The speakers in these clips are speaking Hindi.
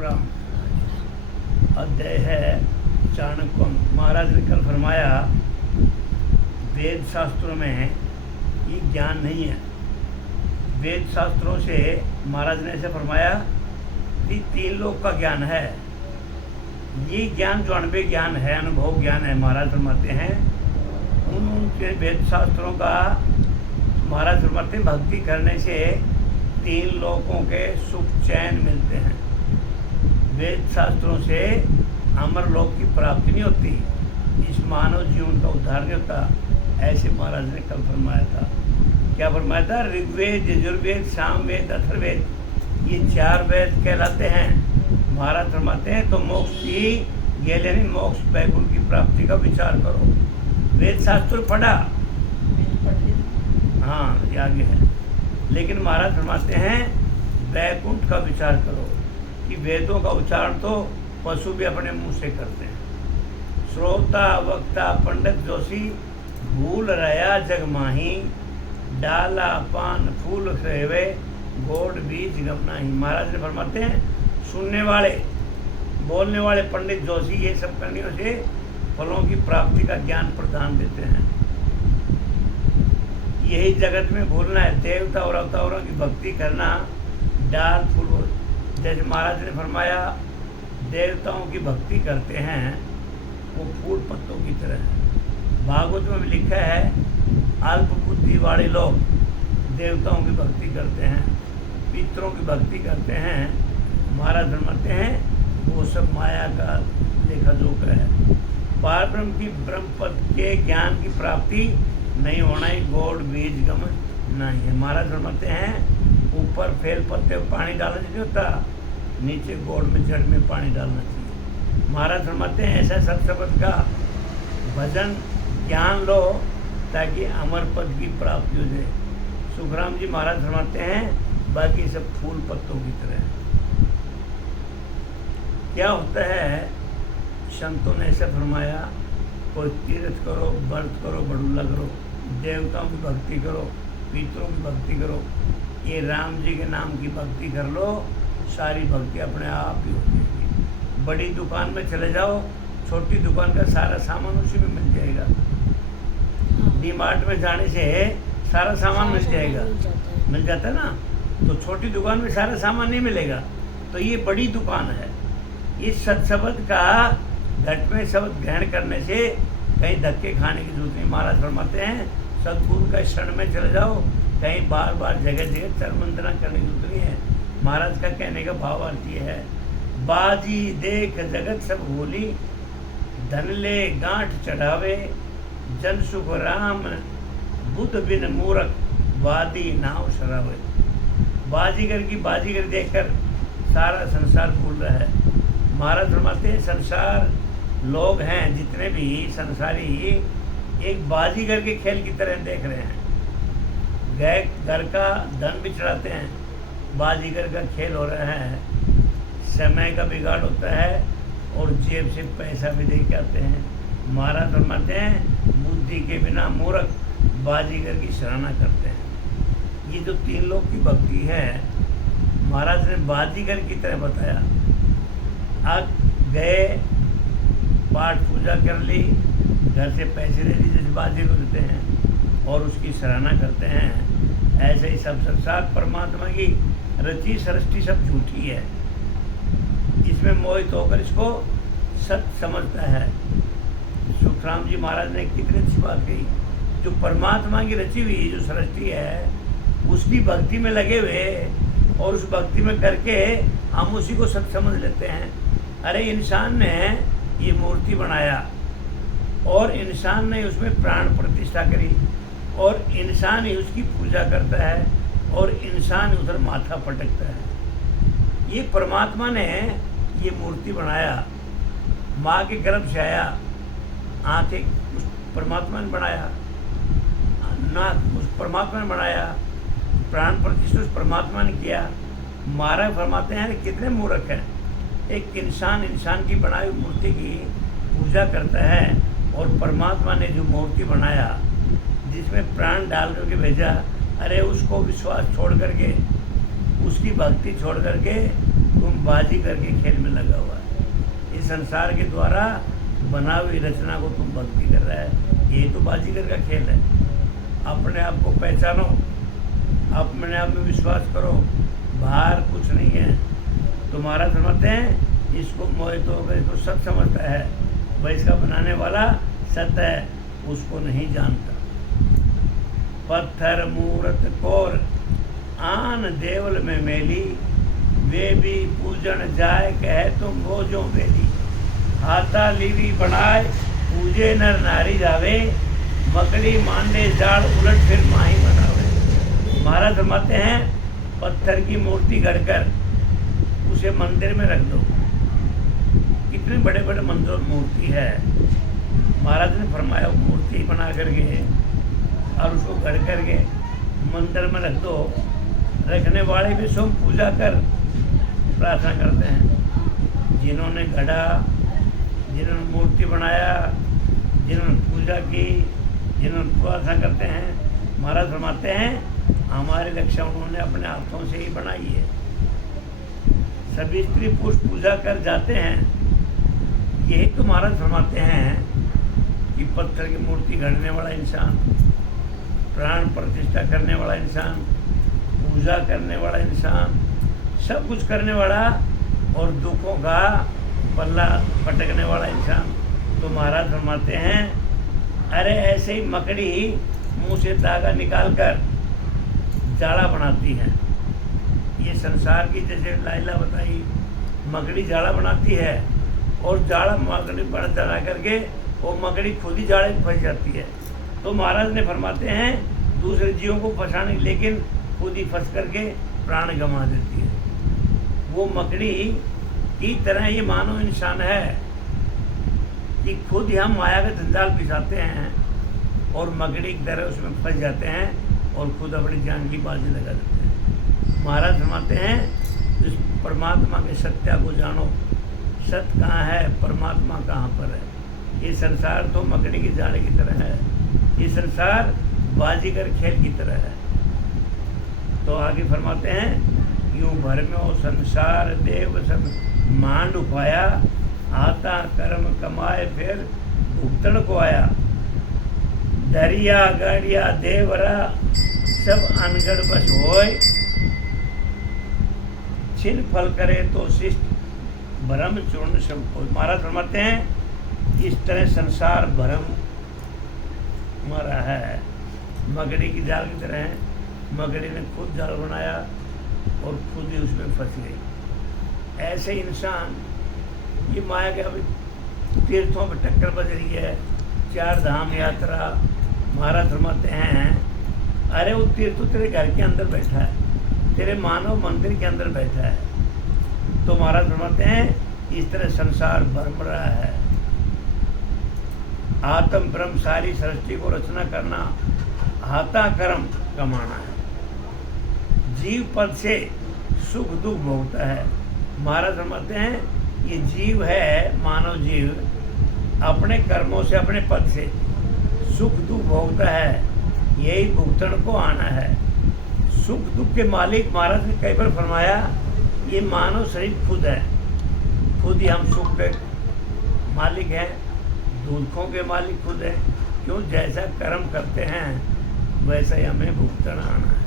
राम। अध्याय है चाणक्य। महाराज ने कल फरमाया वेद शास्त्रों में ये ज्ञान नहीं है। वेद शास्त्रों से महाराज ने ऐसे फरमाया कि 3 लोक का ज्ञान है। ये ज्ञान जो अनुभव ज्ञान है, अनुभव ज्ञान है, महाराज फरमाते हैं उनके वेद शास्त्रों का महाराज फरमाते हैं भक्ति करने से 3 लोकों के सुख चैन मिलते हैं। वेद शास्त्रों से अमर लोक की प्राप्ति नहीं होती, इस मानव जीवन का उद्धार नहीं होता। ऐसे महाराज ने कल फरमाया था। क्या फरमाया था? ऋग्वेद, यजुर्वेद, सामवेद, अथर्ववेद, ये 4 वेद कहलाते हैं। महाराज फरमाते हैं तो मोक्ष की यानी मोक्ष वैकुंठ की प्राप्ति का विचार करो। वेद शास्त्र पढ़ा, हाँ ये आगे है, लेकिन महाराज फरमाते हैं वैकुंठ का विचार करो कि वेदों का उच्चारण तो पशु भी अपने मुंह से करते हैं। श्रोता वक्ता पंडित जोशी भूल रया जग माही, डाला पान फूल सेवे गोड बीज गम नाही। महाराज ने फरमाते हैं सुनने वाले बोलने वाले पंडित जोशी ये सब करनियों से फलों की प्राप्ति का ज्ञान प्रदान देते हैं। यही जगत में भूलना है, देवता और अवतारों की भक्ति करना, डाल फूल। जैसे महाराज ने फरमाया देवताओं की भक्ति करते हैं वो फूल पत्तों की तरह है। भागवत में भी लिखा है अल्प बुद्धि वाले लोग देवताओं की भक्ति करते हैं, पितरों की भक्ति करते हैं। महाराज फरमाते हैं वो सब माया का लेखा जोखा है। पार ब्रह्म की ब्रह्म पद के ज्ञान की प्राप्ति नहीं होना ही गोड बीज गम नहीं है। महाराज फरमाते हैं ऊपर फेल पत्ते पानी डालना नहीं होता, नीचे गोड में जड़ में पानी डालना चाहिए। महाराज फरमाते हैं ऐसा सत्संग का भजन ज्ञान लो ताकि अमर पद की प्राप्ति हो जाए। सुखराम जी महाराज फरमाते हैं बाकी सब फूल पत्तों की तरह। क्या होता है, संतों ने ऐसा फरमाया कोई तीर्थ करो, व्रत करो, बड़ूला करो, देवताओं की भक्ति करो, पितरों की भक्ति करो, ये राम जी के नाम की भक्ति कर लो, सारी भक्ति अपने आप ही हो जाएगी। बड़ी दुकान में चले जाओ, छोटी दुकान का सारा सामान उसी में मिल जाएगा। डी मार्ट में जाने से सारा सामान मिल जाएगा, मिल जाता है ना। तो छोटी दुकान में सारा सामान नहीं मिलेगा, तो ये बड़ी दुकान है। इस सत्शब्द का घट में शब्द ग्रहण करने से कहीं धक्के खाने की जरूरत नहीं। महाराज फरमाते हैं सदगुरु का शरण में चले जाओ, कहीं बार बार जगह जगह चरमंत्रणा करने की जरूरत नहीं है। महाराज का कहने का भाव अर्थ ये है बाजी देख जगत सब होली, धन ले गांठ चढ़ावे, जन सुख राम बुद्ध बिन मूरख, वादी नाव शरावे। बाजीगर की बाजीगर देखकर सारा संसार भूल रहा है। महाराज फरमाते हैं संसार लोग हैं जितने भी संसारी एक बाजीगर के खेल की तरह देख रहे हैं। गए घर का धन भी चढ़ाते हैं, बाजीगर का खेल हो रहा है, समय का बिगाड़ होता है और जेब से पैसा भी दे के आते हैं। महाराज फरमाते हैं बुद्धि के बिना मूर्ख बाजीगर की सराहना करते हैं। ये जो 3 लोग की भक्ति है महाराज ने बाजीगर की तरह बताया। अब गए पाठ पूजा कर ली, घर से पैसे दे दी जैसे बाजीगर को देते हैं और उसकी सराहना करते हैं। ऐसे ही सब संसार परमात्मा की रची सृष्टि सब झूठी है, इसमें मोहित होकर इसको सत्य समझता है। सुखराम जी महाराज ने कितनी अच्छी बात कही, जो परमात्मा की रची हुई जो सृष्टि है उसकी भक्ति में लगे हुए और उस भक्ति में करके हम उसी को सत्य समझ लेते हैं। अरे इंसान ने ये मूर्ति बनाया और इंसान ने उसमें प्राण प्रतिष्ठा करी और इंसान ही उसकी पूजा करता है और इंसान उधर माथा पटकता है। ये परमात्मा ने ये मूर्ति बनाया, माँ के गर्भ से आया, आँखें उस परमात्मा ने बनाया, नाक उस परमात्मा ने बनाया, प्राण प्रतिष्ठा उस परमात्मा ने किया। महाराज फरमाते हैं कितने मूर्ख हैं, एक इंसान की बनाई मूर्ति की पूजा करता है और परमात्मा ने जो मूर्ति बनाया जिसमें प्राण डाल करके भेजा, अरे उसको विश्वास छोड़ करके उसकी भक्ति छोड़ करके तुम बाजीगर के खेल में लगा हुआ है। इस संसार के द्वारा बना हुई रचना को तुम भक्ति कर रहा है, यही तो बाजीगर का खेल है। अपने आप को पहचानो, अपने आप में विश्वास करो, बाहर कुछ नहीं है। तुम्हारा समझते हैं इसको मोहित होकर इसको सब समझता है, वह इसका बनाने वाला सत्य है, उसको नहीं जानता। पत्थर मूरत कोर आन देवल में मेली, वे भी पूजन जाए कहे तुम वो जो बेली। हाथा लीवी बनाए पूजे नर नारी जावे, मकड़ी मांडे जाड़ उलट फिर माही बनावे। महाराज फरमाते हैं पत्थर की मूर्ति गढ़कर उसे मंदिर में रख दो। कितने बड़े बड़े मंदिरों में मूर्ति है, महाराज ने फरमाया मूर्ति बना करके और उसको गढ़ करके मंदिर में रख दो। रखने वाले भी स्वयं पूजा कर प्रार्थना करते हैं। जिन्होंने गढ़ा, जिन्होंने मूर्ति बनाया, जिन्होंने पूजा की, जिन्होंने प्रार्थना करते हैं, महाराज फरमाते हैं हमारी रक्षा उन्होंने अपने हाथों से ही बनाई है। सभी स्त्री पुरुष पूजा कर जाते हैं। यही तो महाराज फरमाते हैं कि पत्थर की मूर्ति गढ़ने वाला इंसान, प्राण प्रतिष्ठा करने वाला इंसान, पूजा करने वाला इंसान, सब कुछ करने वाला और दुखों का पल्ला पटकने वाला इंसान, तो महाराज फरमाते हैं अरे ऐसे ही मकड़ी मुंह से धागा निकाल कर जाड़ा बनाती है। ये संसार की जैसे लाइला बताई, मकड़ी जाड़ा बनाती है और जाड़ा मकड़ी बना करके वो मकड़ी खुद ही जाड़े में फंस जाती है। तो महाराज ने फरमाते हैं दूसरे जीवों को फंसाने, लेकिन खुद ही फंस करके प्राण गंवा देती है। वो मकड़ी की तरह ये मानव इंसान है कि खुद ही हम माया का जंजाल बिछाते हैं और मकड़ी की तरह उसमें फंस जाते हैं और खुद अपनी जान की बाजी लगा देते हैं। महाराज फरमाते हैं इस परमात्मा के सत्या को जानो, सत्य कहाँ है, परमात्मा कहाँ पर है। ये संसार तो मकड़ी की जाड़े की तरह है, ये संसार बाजीगर खेल की तरह है। तो आगे फरमाते हैं यूं भर में वो संसार देव सब मांड उपाया, आता कर्म कमाए फिर भुगतन को आया। दरिया गाड़िया देवरा सब अनगढ़ बस होय, छिन फल करे तो शिष्ट भ्रम चूर्ण सब कोई। महाराज फरमाते हैं इस तरह संसार भ्रम मरा है, मकड़ी की जाल की तरह है। मकड़ी ने खुद जाल बनाया और खुद ही उसमें फंस गई। ऐसे इंसान ये माया के अभी तीर्थों पर टक्कर बज रही है, 4 धाम यात्रा। महाराज फरमाते हैं अरे वो तीर्थ तो तेरे घर के अंदर बैठा है, तेरे मानव मंदिर के अंदर बैठा है। तो महाराज फरमाते हैं इस तरह संसार भ्रम रहा है। आत्म ब्रह्म सारी सृष्टि को रचना करना, हाथा कर्म कमाना है। जीव पद से सुख दुख भोगता है। महाराज फरमाते हैं ये जीव है, मानव जीव अपने कर्मों से अपने पद से सुख दुख भोगता है, यही भुगतन को आना है। सुख दुख के मालिक महाराज ने कई बार फरमाया ये मानव शरीर खुद है, खुद ही हम सुख के मालिक हैं, दुखों के मालिक खुद हैं। क्यों? जैसा कर्म करते हैं वैसा ही हमें भुगतन आना है।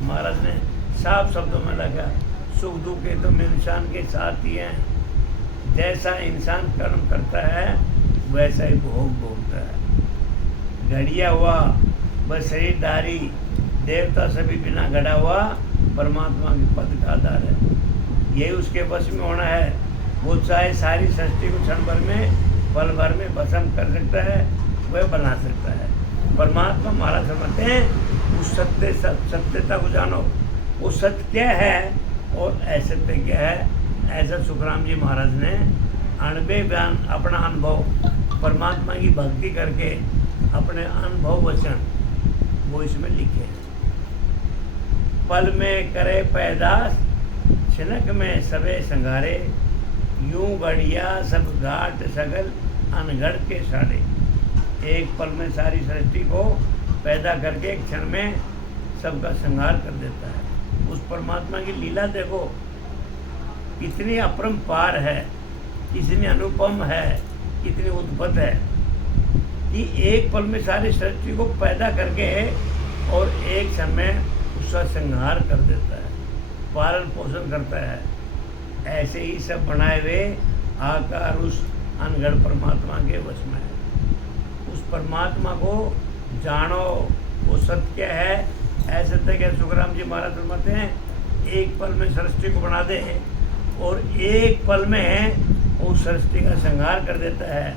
महाराज ने साफ शब्दों में लगा सुख दुख के तो इंसान के साथ ही हैं। जैसा इंसान कर्म करता है वैसा ही भोग भोगता है। घड़िया हुआ बस शरीरधारी देवता सभी बिना घड़ा हुआ परमात्मा के पद का आधार है। यही उसके वश में होना है। वो चाहे सारी सृष्टि को क्षण भर में पल भर में भस्म कर सकता है, वह बना सकता है। परमात्मा महाराज समझते हैं उस सत्यता को जानो, वो सत्य क्या है और असत्य क्या है। ऐसा सुखराम जी महाराज ने अणबे बयान अपना अनुभव परमात्मा की भक्ति करके अपने अनुभव वचन वो इसमें लिखे। पल में करे पैदास छिनक में सबे संगारे, यूं गढ़िया सब घाट सगल अनगढ़ के साड़े। एक पल में सारी सृष्टि को पैदा करके एक क्षण में सबका संहार कर देता है। उस परमात्मा की लीला देखो, कितनी अपरंपार है, कितनी अनुपम है, कितनी उद्भट है कि एक पल में सारी सृष्टि को पैदा करके और एक समय उसका संहार कर देता है, पालन पोषण करता है। ऐसे ही सब बनाए हुए आकार उस अनगढ़ परमात्मा के वश में है। उस परमात्मा को जानो, वो सत्य है। ऐसे तक सुखराम जी महाराज फरमाते हैं, एक पल में सृष्टि को बना दे और एक पल में उस सृष्टि का संहार कर देता है।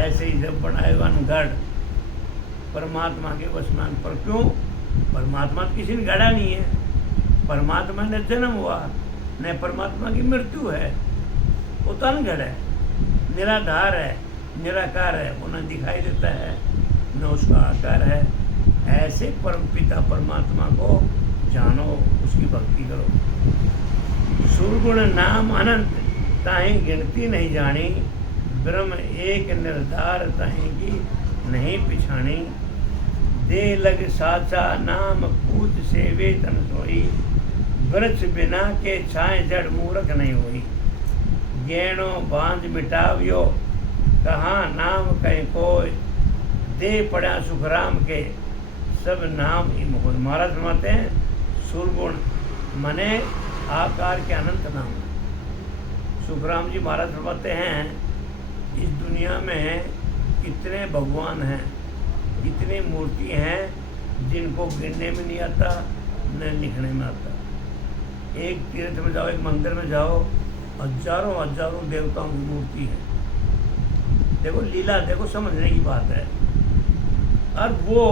ऐसे ही जब बनाए हुआ अनगढ़ परमात्मा के वश में, पर क्यों? परमात्मा तो किसी ने गढ़ा नहीं है, परमात्मा ने जन्म हुआ, न परमात्मा की मृत्यु है। वो तो अनगढ़ है, निराधार है, निराकार है, वो न दिखाई देता है न उसका आकार है। ऐसे परमपिता परमात्मा को जानो, उसकी भक्ति करो। सुरगुण नाम अनंत ताहीं गिनती नहीं जानी, ब्रह्म एक निर्धार ताहीं की नहीं पिछानी। दे लग साचा नाम पूज सेवे तन सोई, वृक्ष बिना के छाए जड़ मूर्ख नहीं हुई। गैणो बांझ मिटावियो कहाँ नाम कहीं कोई, दे पड़ा सुखराम के सब नाम इम होय। महाराज फरमाते हैं सुरगुण मने आकार के अनंत नाम। सुखराम जी महाराज फरमाते हैं इस दुनिया में कितने भगवान हैं, कितनी मूर्ति हैं जिनको गिनने में नहीं आता न लिखने में आता। एक तीर्थ में जाओ, एक मंदिर में जाओ, हजारों हजारों देवताओं की मूर्ति है। देखो लीला, देखो समझने की बात है। और वो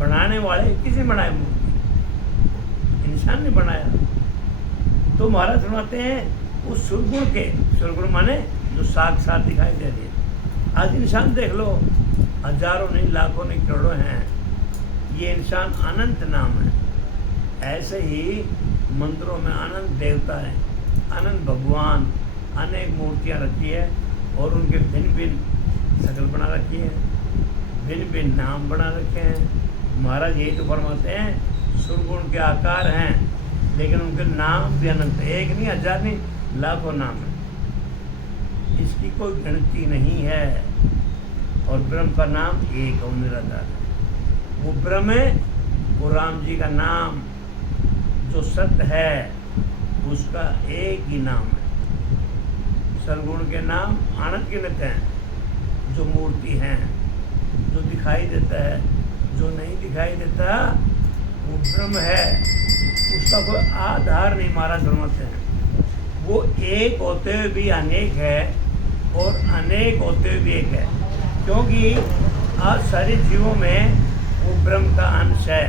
बनाने वाले किसी बनाए मूर्ति, इंसान ने बनाया। तो महाराज फरमाते हैं उस सुरगुण के, सुरगुण माने जो साक्षात दिखाई दे रही है। आज इंसान देख लो, हजारों नहीं, लाखों नहीं, करोड़ों हैं। ये इंसान अनंत नाम है। ऐसे ही मंदिरों में अनंत देवता हैं, अनंत भगवान, अनेक मूर्तियाँ रखी है और उनके भिन्न भिन्न शक्ल बना रखी है, भिन्न भिन्न नाम बना रखे हैं। महाराज यही तो फरमाते हैं सुरगुण के आकार हैं लेकिन उनके नाम भी अनंत, एक नहीं, हजार नहीं, लाखों नाम है। इसकी कोई गिनती नहीं है। और ब्रह्म का नाम एक और निराधार है। वो ब्रह्म है, वो राम जी का नाम जो सत्य है उसका एक ही नाम है। सरगुण के नाम अनंत गिनत हैं, जो मूर्ति हैं, जो दिखाई देता है, जो नहीं दिखाई देता वो ब्रह्म है, उसका कोई आधार नहीं। महाराज फरमाते हैं वो एक होते हुए भी अनेक है और अनेक होते हुए भी एक है, क्योंकि आज सारे जीवों में वो ब्रह्म का अंश है।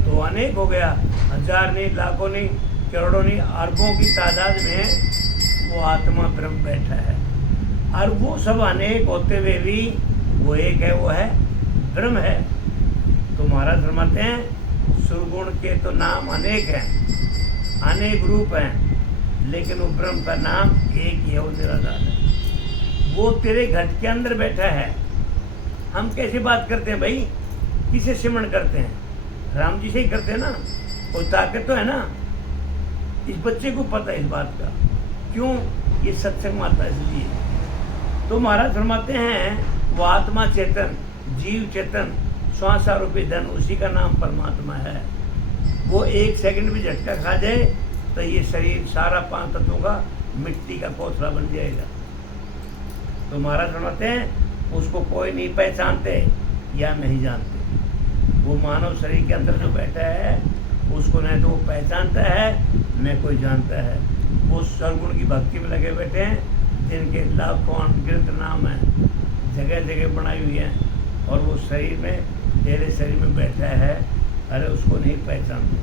तो अनेक हो गया, हजार नहीं, लाखों नहीं, करोड़ों नहीं, अरबों की तादाद में वो आत्मा ब्रह्म बैठा है। और वो सब अनेक होते हुए भी वो एक है, वो है ब्रह्म है। तो महाराज फरमाते हैं सुरगुण के तो नाम अनेक हैं, अनेक रूप हैं, लेकिन वो ब्रह्म का नाम एक ही है, वो निराधार है। वो तेरे घट के अंदर बैठा है। हम कैसे बात करते हैं भाई, किसे सिमरण करते हैं? राम जी से ही करते हैं ना, कोई ताकत तो है ना। इस बच्चे को पता है इस बात का, क्यों? ये सत्संग माता इसलिए। तो महाराज फरमाते हैं वो आत्मा चेतन, जीव चेतन, श्वासारूपी धन, उसी का नाम परमात्मा है। वो एक सेकंड भी झटका खा जाए तो ये शरीर सारा 5 तत्वों का मिट्टी का कोथला बन जाएगा। तो महाराज फरमाते हैं उसको कोई नहीं पहचानते या नहीं जानते। वो मानव शरीर के अंदर जो बैठा है उसको न तो वो पहचानता है न कोई जानता है। वो सरगुण की भक्ति में लगे बैठे हैं, जिनके लाखों अनगिनत नाम हैं, जगह जगह बनाई हुई है, और वो शरीर में, तेरे शरीर में बैठा है, अरे उसको नहीं पहचानते।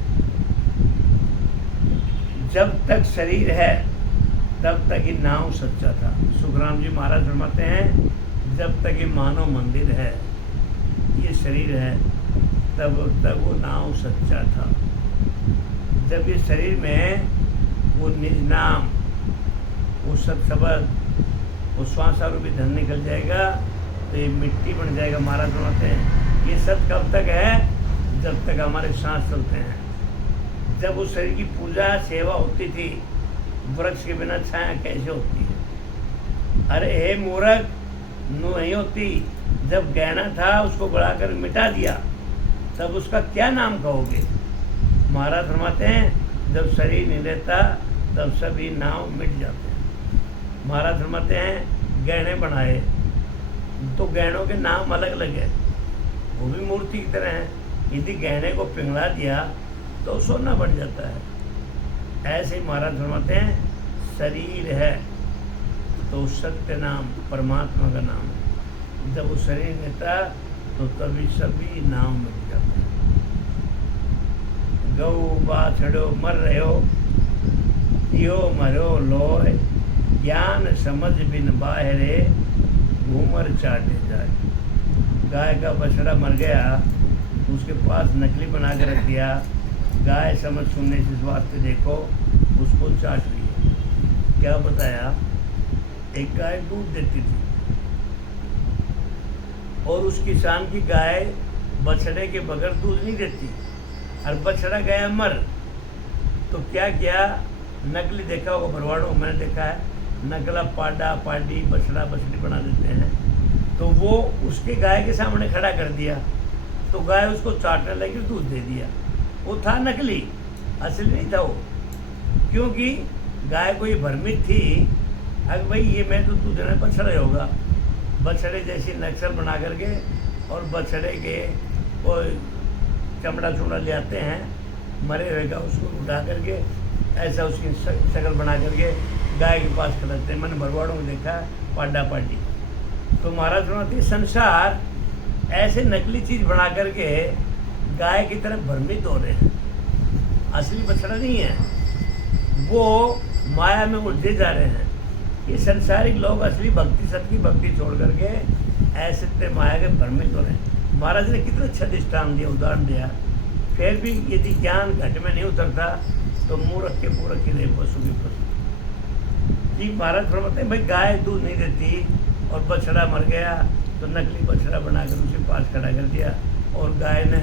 जब तक शरीर है तब तक ही नाव सच्चा था। सुखराम जी महाराज फरमाते हैं जब तक ये मानव मंदिर है, ये शरीर है, तब तक वो नाव सच्चा था। जब ये शरीर में वो निज नाम, वो सत्शब्द, वो श्वासारूपी धन निकल जाएगा तो ये मिट्टी बन जाएगा। महाराज फरमाते हैं ये सत्य कब तक है? जब तक हमारे सांस चलते हैं। जब उस शरीर की पूजा सेवा होती थी, वृक्ष के बिना छाया कैसे होती है? अरे हे मूर्ख, नहीं होती। जब गहना था उसको बढ़ाकर मिटा दिया, तब उसका क्या नाम कहोगे? महाराज फरमाते हैं जब शरीर नहीं रहता तब सभी नाम मिट जाते हैं। महाराज फरमाते हैं गहने बनाए तो गहनों के नाम अलग अलग है, वो भी मूर्ति की तरह है। यदि गहने को पिघला दिया तो सोना बढ़ जाता है। ऐसे ही महाराज फरमाते हैं शरीर है तो सत्य नाम परमात्मा का नाम है। जब वो शरीर रहता तो तभी सभी नाम मिट जाते हैं। गौ बाछड़ो मर रहो, यो मरो लोय, ज्ञान समझ बिन बाहरे, घूमर चाटे जाए। गाय का बछड़ा मर गया, उसके पास नकली बना के रख दिया। गाय समझ सुनने से वास्ते देखो उसको चाट लिया। क्या बताया? एक गाय दूध देती थी और उस किसान की गाय बछड़े के बगैर दूध नहीं देती, और बछड़ा गया मर। तो क्या किया? नकली देखा होगा भरवाड़ों, मैंने देखा है, नकला पाडा पाडी बछड़ा बछड़ी बना देते हैं। तो वो उसके गाय के सामने खड़ा कर दिया, तो गाय उसको चाटने लगी, दूध दे दिया। वो था नकली, असली नहीं था वो। क्योंकि गाय को ये भ्रमित थी अगर भाई ये मैं तो दूध देना बछड़ा ही होगा। बछड़े जैसी नक्शल बना करके और बछड़े के वो चमड़ा चुमड़ा ले आते हैं, मरे हुए का उसको उठा करके ऐसा उसकी शक्ल बना करके गाय के पास खड़ाते हैं। मैंने भरवाड़ों में देखा पाडा पाडी। तो महाराज सुनाती संसार ऐसे नकली चीज़ बना करके गाय की तरफ भ्रमित हो रहे हैं, असली बछड़ा नहीं है, वो माया में उलझे जा रहे हैं। ये संसारिक लोग असली भक्ति सत्य की भक्ति छोड़ करके ऐसे माया के भ्रमित हो रहे हैं। महाराज ने कितना अच्छा दृष्टांत दिया, उदाहरण दिया। फिर भी यदि ज्ञान घट में नहीं उतरता तो मूर्ख के पूरक ही रहे, पशु की पशु। जी महाराज फरमाते हैं भाई गाय दूध नहीं देती और बछड़ा मर गया तो नकली बछड़ा बनाकर उसे पास खड़ा कर दिया और गाय ने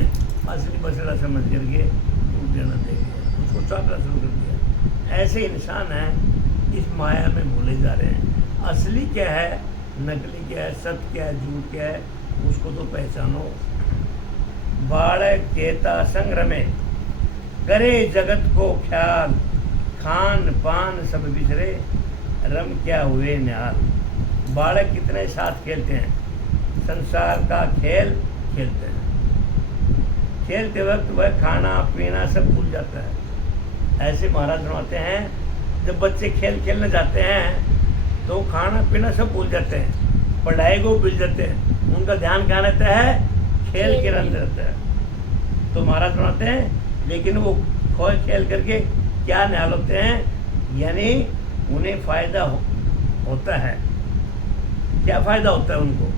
असली बछड़ा समझ करके दूध देना दे दिया, उसको चाटना शुरू कर दिया। ऐसे इंसान हैं इस माया में भूले जा रहे हैं। असली क्या है, नकली क्या है, सत्य क्या है, झूठ क्या है, उसको तो पहचानो। बालक केता संग्रमे करे जगत को ख्याल, खान पान सब बिछरे, रम क्या हुए निहाल। बालक कितने साथ खेलते हैं, संसार का खेल खेलते हैं। खेलते वक्त वह खाना पीना सब भूल जाता है। ऐसे महाराज फरमाते हैं जब बच्चे खेल खेलने जाते हैं तो खाना पीना सब भूल जाते हैं, पढ़ाई को भूल जाते हैं, उनका ध्यान कहाँ रहता है? खेल के अंदर रहता है। तो महाराज फरमाते हैं लेकिन वो खेल करके क्या निहाल होते हैं, यानी उन्हें फायदा होता है। क्या फायदा होता है उनको?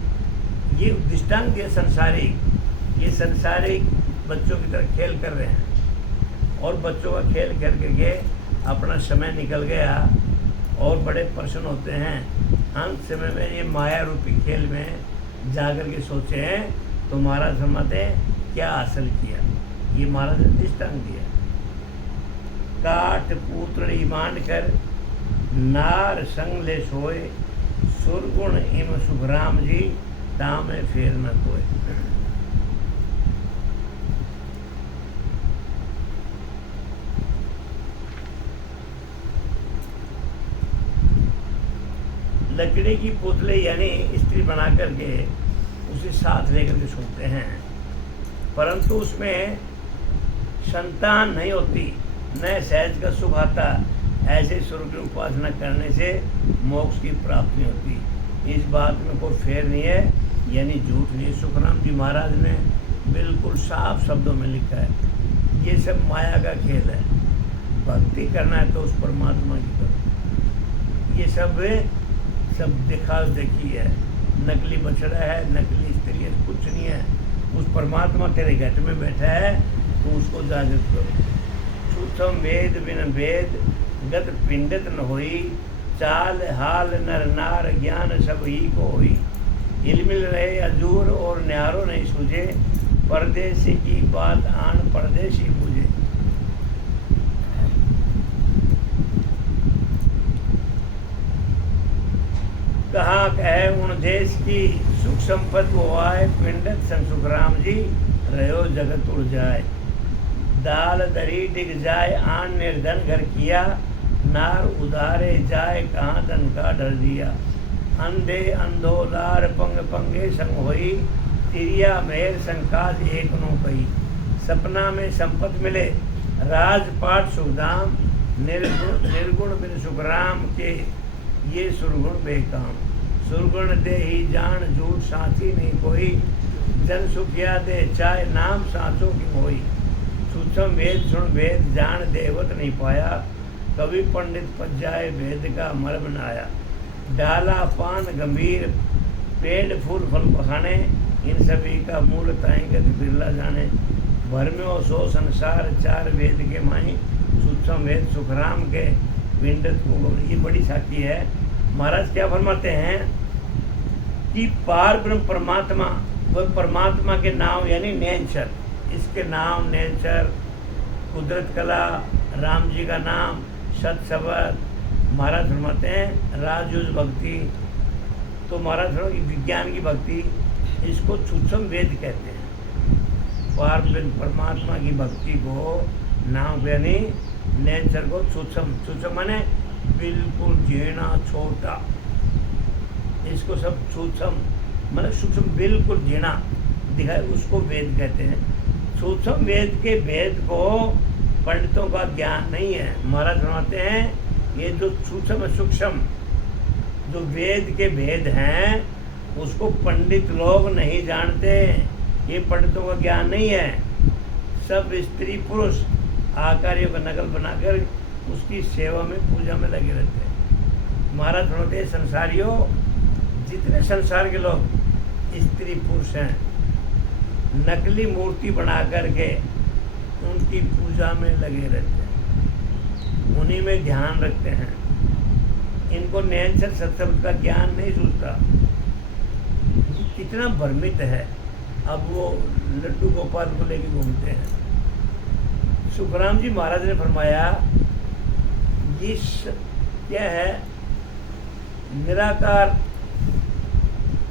ये दृष्टांत दिया संसारिक, ये संसारिक बच्चों की तरह खेल कर रहे हैं और बच्चों का खेल खेल करके अपना समय निकल गया और बड़े प्रश्न होते हैं। अंत समय में ये माया रूपी खेल में जाकर के सोचे हैं तो महाराज फरमाते हैं क्या हासिल किया? ये महाराज ने दृष्टांत दिया। काट पुतड़ी मान कर नार संग ले सोए, सुरगुण इम सुखराम जी, दामे फेर न कोय। लकड़ी की पुतले यानी स्त्री बना करके उसे साथ लेकर के सोते हैं, परंतु उसमें संतान नहीं होती, न सहज का सुख आता। ऐसे स्वरूप की उपासना करने से मोक्ष की प्राप्ति होती। इस बात में कोई फेर नहीं है, यानी झूठ नहीं। सुखराम जी महाराज ने बिल्कुल साफ शब्दों में लिखा है ये सब माया का खेल है, भक्ति करना है तो उस परमात्मा की करो। ये सब दिखा देखी है, नकली बछड़ा है, नकली स्त्री है, कुछ नहीं है। उस परमात्मा तेरे घट में बैठा है तो उसको जागृत करो। छूथम वेद बिन वेद गत पिंडित न होई, चाल हाल नर नार ज्ञान सब ही को होई। हिलमिल रहे अजूर और न्यारो नहीं सूझे, परदेसी की बात आन परदेसी पूजे। कहाँ कहे उन देश की सुख संपद वो आए, पिंडत संग सुख राम जी रहो जगत उड़ जाए। दाल दरी डिग जाए, आन निर्धन घर किया, नार उधारे जाए, कहाँ धन का डर दिया। अंधे अंधोलार पंग पंगे संग होई, तिरिया मेर संकाज एक नो कही। सपना में संपत मिले, राजपाट सुखधाम, निर्गुण बिन सुखराम के ये सुरगुण बेकाम। सुरगुण दे ही जान, झूठ साथी नहीं कोई, जन सुखिया दे चाहे, नाम साँचों की होई। सूक्ष्म वेद सुन वेद जान, देवत नहीं पाया, कवि पंडित पच जाए, वेद का मर्म न आया। डाला पान गंभीर, पेड़ फूल फल पखाने, इन सभी का मूल ताएंगत बिरला जाने। भरम्यो सो संसार, चार वेद के माही, सूक्ष्म वेद सुखराम के विंडत को। ये बड़ी साखी है। महाराज क्या फरमाते हैं कि पार ब्रह्म परमात्मा, वह परमात्मा के नाम यानी नैनचर, इसके नाम नैनचर, कुदरत कला, राम जी का नाम, सत शब्द। महाराज फरमाते हैं राजयुज भक्ति, तो महाराज फरमाते विज्ञान की भक्ति, इसको सूक्ष्म वेद कहते हैं। पार ब्रह्म परमात्मा की भक्ति को नाम यानी नेचर को सूक्ष्म माने बिल्कुल झीना छोटा, इसको सब सूक्ष्म मतलब सूक्ष्म बिल्कुल झीना दिखाए, उसको वेद कहते हैं। सूक्ष्म वेद के वेद को पंडितों का ज्ञान नहीं है। महाराज फरमाते हैं ये जो सूक्ष्म जो वेद के भेद हैं उसको पंडित लोग नहीं जानते, ये पंडितों का ज्ञान नहीं है। सब स्त्री पुरुष आकारियों का नकल बनाकर उसकी सेवा में पूजा में लगे रहते हैं। महाराज फरमाते हैं संसारियों, जितने संसार के लोग स्त्री पुरुष हैं, नकली मूर्ति बना करके उनकी पूजा में लगे रहते हैं, उन्हीं में ध्यान रखते हैं। इनको नैनचर सत्शब्द का ज्ञान नहीं सूझता। कितना भ्रमित है। अब वो लड्डू गोपाल को लेके घूमते हैं। सुखराम जी महाराज ने फरमाया ये क्या है, निराकार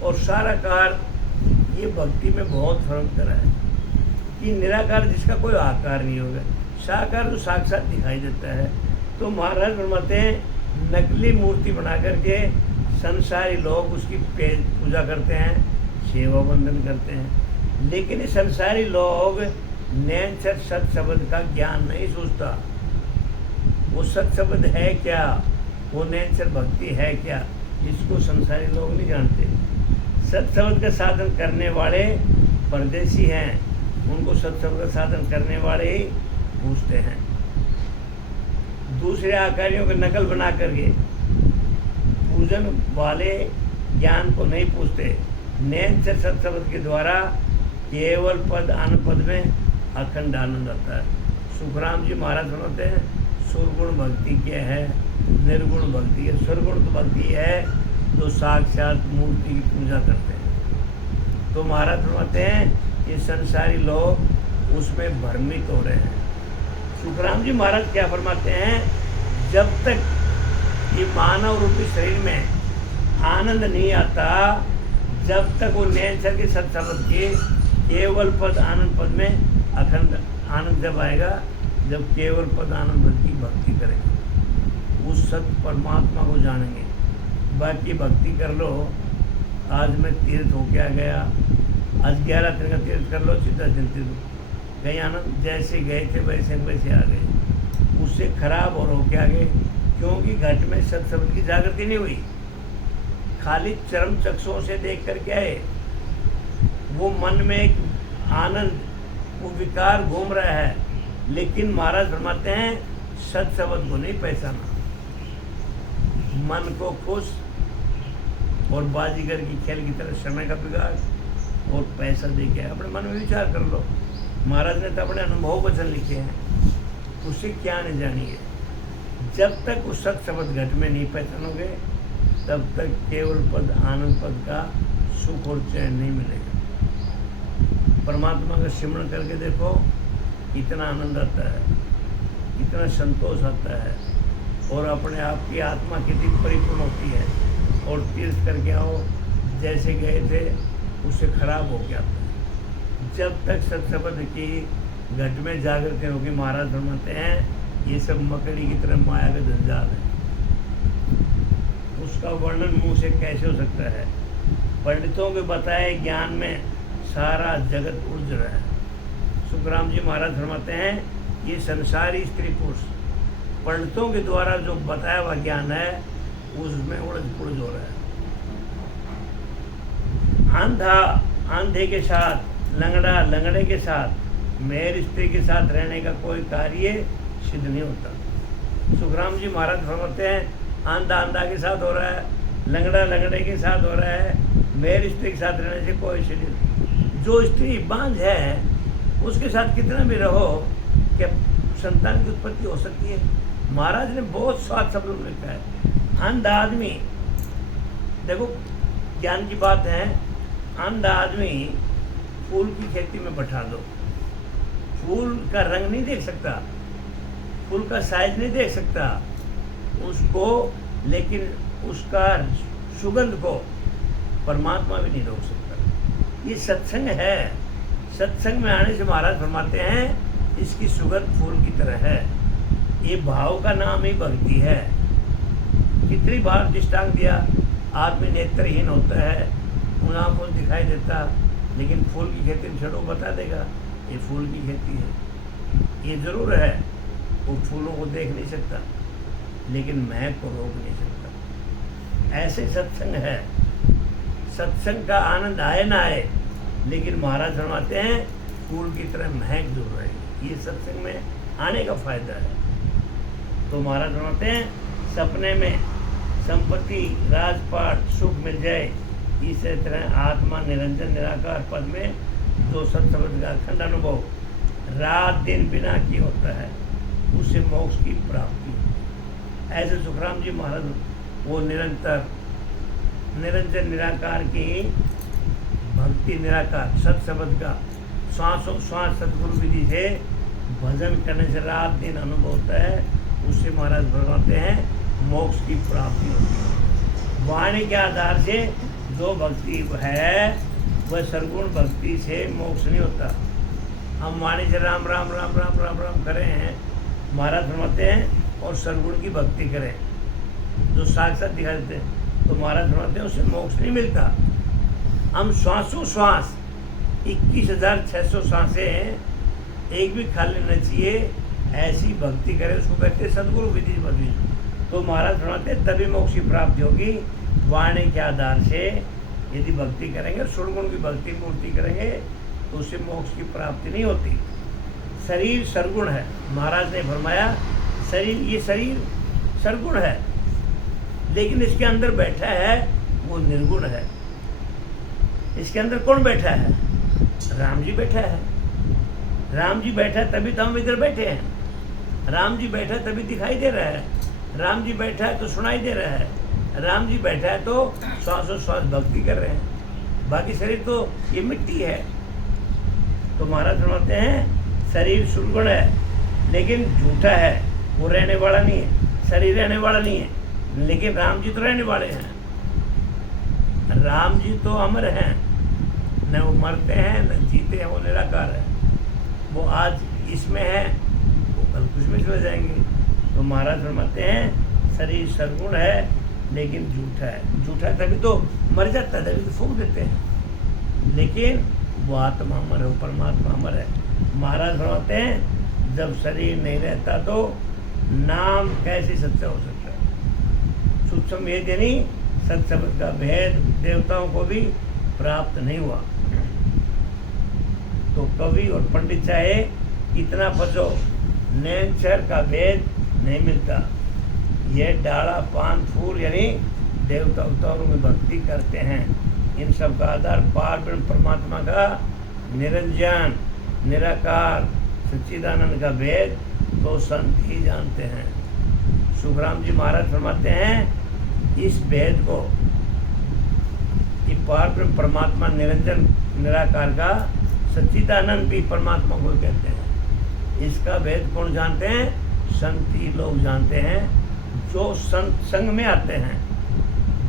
और साराकार, ये भक्ति में बहुत फर्क करा है कि निराकार जिसका कोई आकार नहीं होगा, साकार तो साक्षात दिखाई देता है। तो महाराज फरमाते हैं नकली मूर्ति बना करके संसारी लोग उसकी पूजा करते हैं, सेवा बंधन करते हैं, लेकिन ये संसारी लोग नैनचर सत शब्द का ज्ञान नहीं सूझता। वो सत शब्द है क्या, वो नैनचर भक्ति है क्या, इसको संसारी लोग नहीं जानते। सत शब्द का साधन करने वाले परदेसी हैं, उनको सत शब्द का साधन करने वाले ही पूछते हैं। दूसरे आकारियों की नकल बना करके पूजन वाले ज्ञान को नहीं पूछते। नैनचर सत शब्द के द्वारा केवल पद आनंद पद में अखंड आनंद आता है। सुखराम जी महाराज सुनाते हैं सुरगुण भक्ति क्या है, निर्गुण भक्ति है। सुरगुण तो भक्ति है जो साक्षात मूर्ति की पूजा करते हैं। तो महाराज फरमाते हैं ये संसारी लोग उसमें भ्रमित हो रहे हैं। सुखराम जी महाराज क्या फरमाते हैं, जब तक ये मानव रूपी शरीर में आनंद नहीं आता, जब तक वो नैनचर के सत्शब्द के केवल पद आनंद पद में अखंड आनंद जब आएगा, जब केवल पद आनंद पद की भक्ति करेंगे, उस सत्य परमात्मा को जानेंगे। बाकी भक्ति कर लो, आज मैं तीर्थ होके आ गया, आज 11 दिन का तीर्थ कर लो, सीधा दिन तीर्थ कहीं आनंद, जैसे गए थे वैसे वैसे आ गए, उससे खराब और होके आ गए, क्योंकि घट में सत्शब्द की जागृति नहीं हुई। खाली चरम चक्षुओं से देख कर क्या है, वो मन में एक आनंद, वो विकार घूम रहा है, लेकिन महाराज फरमाते हैं सत शब्द को नहीं पहचाना। मन को खुश और बाजीगर की खेल की तरह समय का बिगाड़ और पैसा दे के अपने मन में विचार कर लो। महाराज ने तो अपने अनुभव वचन लिखे हैं, उससे क्या नहीं जानिए। जब तक उस सत शब्द घट में नहीं पहचानोगे, तब तक केवल पद आनंद पद का सुख और चैन नहीं मिलेगा। परमात्मा का सिमरण करके देखो, इतना आनंद आता है, इतना संतोष आता है, और अपने आप की आत्मा कितनी परिपूर्ण होती है, और तीर्थ करके आओ, जैसे गए थे उससे खराब हो गया। जब तक सत्सबद की घट में जागृति होगी, महाराज फरमाते हैं ये सब मकड़ी की तरह माया का जंजाल है, उसका वर्णन मुंह से कैसे हो सकता है। पंडितों के बताए ज्ञान में सारा जगत उलझ रहा है। सुखराम जी महाराज फरमाते हैं ये संसारी स्त्री पुरुष पंडितों के द्वारा जो बताया हुआ ज्ञान है उसमें उलझ पुलझ हो रहा है। अंधा अंधे के साथ, लंगड़ा लंगड़े के साथ, मेर स्त्री के साथ रहने का कोई कार्य सिद्ध नहीं होता। सुखराम जी महाराज फरमाते हैं अंधा अंधा के साथ हो रहा है, लंगड़ा लंगड़े के साथ हो रहा है, मेर स्त्री के साथ रहने से कोई सिद्ध नहीं। जो स्त्री बांझ है उसके साथ कितना भी रहो क्या संतान की उत्पत्ति हो सकती है। महाराज ने बहुत स्वाद शब्द में लिखा है। अंधा आदमी, देखो ज्ञान की बात है, अंधा आदमी फूल की खेती में बैठा दो, फूल का रंग नहीं देख सकता, फूल का साइज नहीं देख सकता उसको, लेकिन उसका सुगंध को परमात्मा भी नहीं रोक सकता। ये सत्संग है। सत्संग में आने से महाराज फरमाते हैं इसकी सुगंध फूल की तरह है। ये भाव का नाम ही भक्ति है। कितनी बार दृष्टांत दिया, आदमी नेत्रहीन होता है, उन आँखों दिखाई देता, लेकिन फूल की खेती में छोड़ो बता देगा ये फूल की खेती है। ये जरूर है वो फूलों को देख नहीं सकता, लेकिन महक को रोक नहीं सकता। ऐसे सत्संग है। सत्संग का आनंद आए ना आए, लेकिन महाराज फरमाते हैं फूल की तरह महक जरूर रहेगी। ये सत्संग में आने का फायदा है। तो महाराज फरमाते हैं सपने में संपत्ति, राजपाट, सुख मिल जाए, इसी तरह आत्मा निरंजन निराकार पद में जो सत्संग का अखंड अनुभव रात दिन बिना की होता है, उससे मोक्ष की प्राप्ति। ऐसे सुखराम जी महाराज वो निरंतर निरंजन निराकार की भक्ति, निराकार सत्संग का श्वासों श्वास सदगुरु विधि से भजन करने से रात दिन अनुभव होता है, उससे महाराज बताते हैं मोक्ष की प्राप्ति होती है। वाणी के आधार से जो भक्ति है वह सरगुण भक्ति से मोक्ष नहीं होता। हम वाणी से राम राम राम राम राम राम करें हैं, महाराज फरमाते हैं, और सरगुण की भक्ति करें जो साक्षात दिखा देते हैं, तो महाराज फरमाते हैं उससे मोक्ष नहीं मिलता। हम श्वासों श्वास 21,600 सांसें एक भी खाली न चाहिए, ऐसी भक्ति करें, उसको कहते हैं सदगुरु विधि भक्ति। तो महाराज फरमाते हैं तभी मोक्ष की प्राप्ति होगी। वाणी के आधार से यदि भक्ति करेंगे, सुरगुण की भक्ति पूर्ति करेंगे, तो उससे मोक्ष की प्राप्ति नहीं होती। शरीर सरगुण है। महाराज ने फरमाया शरीर, ये शरीर सरगुण है, लेकिन इसके अंदर बैठा है वो निर्गुण है। इसके अंदर कौन बैठा है? राम जी बैठा है। राम जी बैठा है तभी तो हम इधर बैठे हैं। राम जी बैठा तभी दिखाई दे रहा है। राम जी बैठा है तो सुनाई दे रहा है। राम जी बैठा है तो श्वासोश्वास भक्ति कर रहे हैं। बाकी शरीर तो ये मिट्टी है। तो महाराज फरमाते हैं शरीर सुरगुण है, लेकिन झूठा है, वो रहने वाला नहीं है। शरीर रहने वाला नहीं है, लेकिन राम जी तो रहने वाले हैं। राम जी तो अमर हैं, न वो मरते हैं न जीते हैं, वो निराकार है। वो आज इसमें है, वो कल कुछ में चले जाएंगे। तो महाराज फरमाते हैं शरीर सरगुण है, लेकिन झूठा है। झूठा है तभी तो मर जाता है, तभी तो फूंक देते हैं, लेकिन वो आत्मा अमर है, वो परमात्मा अमर है। महाराज फरमाते हैं जब शरीर नहीं रहता तो नाम कैसे सच्चा हो सकता है। सूक्ष्म ये देनी सत्शब्द का भेद देवताओं को भी प्राप्त नहीं हुआ। तो कवि और पंडित चाहे कितना बचो, नैनचर का भेद नहीं मिलता। ये डाला पान फूल यानी देवता अवतारों में भक्ति करते हैं। इन सब का आधार पार ब्रह्म परमात्मा का निरंजन निराकार सच्चिदानंद का भेद तो संत ही जानते हैं। सुखराम जी महाराज फरमाते हैं इस भेद को, ये पार ब्रह्म परमात्मा निरंजन निराकार का सच्चिदानंद भी परमात्मा को कहते हैं। इसका भेद कौन जानते हैं? संत ही लोग जानते हैं, जो संत संग में आते हैं।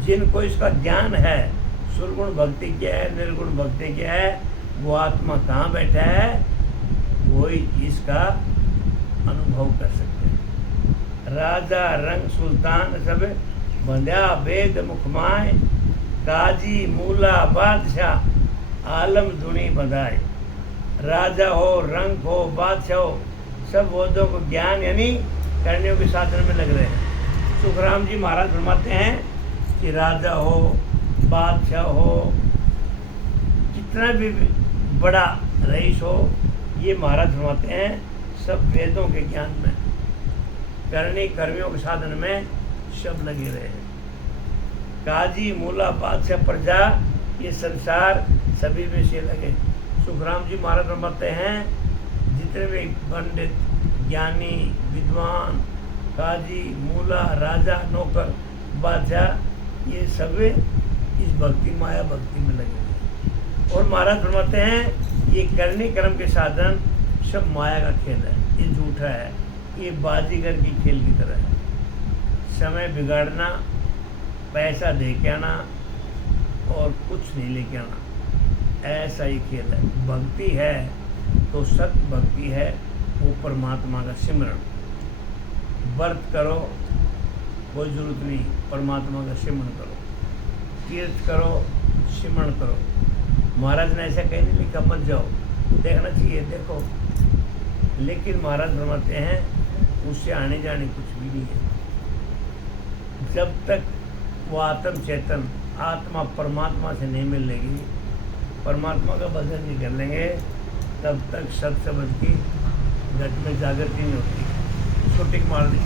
जिनको इसका ज्ञान है, सुरगुण भक्ति क्या है, निर्गुण भक्ति क्या है, वो आत्मा कहाँ बैठा है, वही इसका अनुभव कर सकते हैं। राजा रंग सुल्तान सब बंध्या वेद मुखमाय, काजी मूला बादशाह आलम धुनी बधाए। राजा हो, रंग हो, बादशाह हो, सब वेदों को ज्ञान यानी करने के साधन में लग रहे हैं। सुखराम जी महाराज फरमाते हैं कि राजा हो, बादशाह हो, जितना भी बड़ा रईस हो, ये महाराज फरमाते हैं सब वेदों के ज्ञान में, करनी कर्मियों के साधन में सब लगे रहे हैं। काजी मूला बादशाह प्रजा, ये संसार सभी में से लगे। सुखराम जी महाराज फरमाते हैं जितने भी पंडित, ज्ञानी, विद्वान, काजी, मूला, राजा, नौकर, बादशाह, ये सब इस भक्ति माया भक्ति में लगे हैं। और महाराज फरमाते हैं ये करने कर्म के साधन सब माया का खेल है, ये झूठा है, ये बाजीगर की खेल की तरह है। समय बिगाड़ना, पैसा दे के आना और कुछ नहीं लेके आना, ऐसा ही खेल है। भक्ति है तो सत्य भक्ति है, वो परमात्मा का सिमरन। व्रत करो, कोई जरूरत नहीं, परमात्मा का सिमरन करो, तीर्थ करो, सिमरन करो। महाराज ने ऐसा कहीं नहीं लिखा मत जाओ, देखना चाहिए, देखो, लेकिन महाराज फरमाते हैं उससे आने जाने कुछ भी नहीं है। जब तक वो आत्म चेतन आत्मा परमात्मा से नहीं मिलेगी, परमात्मा का भजन नहीं कर लेंगे, तब तक सत शब्द की घट में जागृति नहीं होती। इसको टिक मार दी।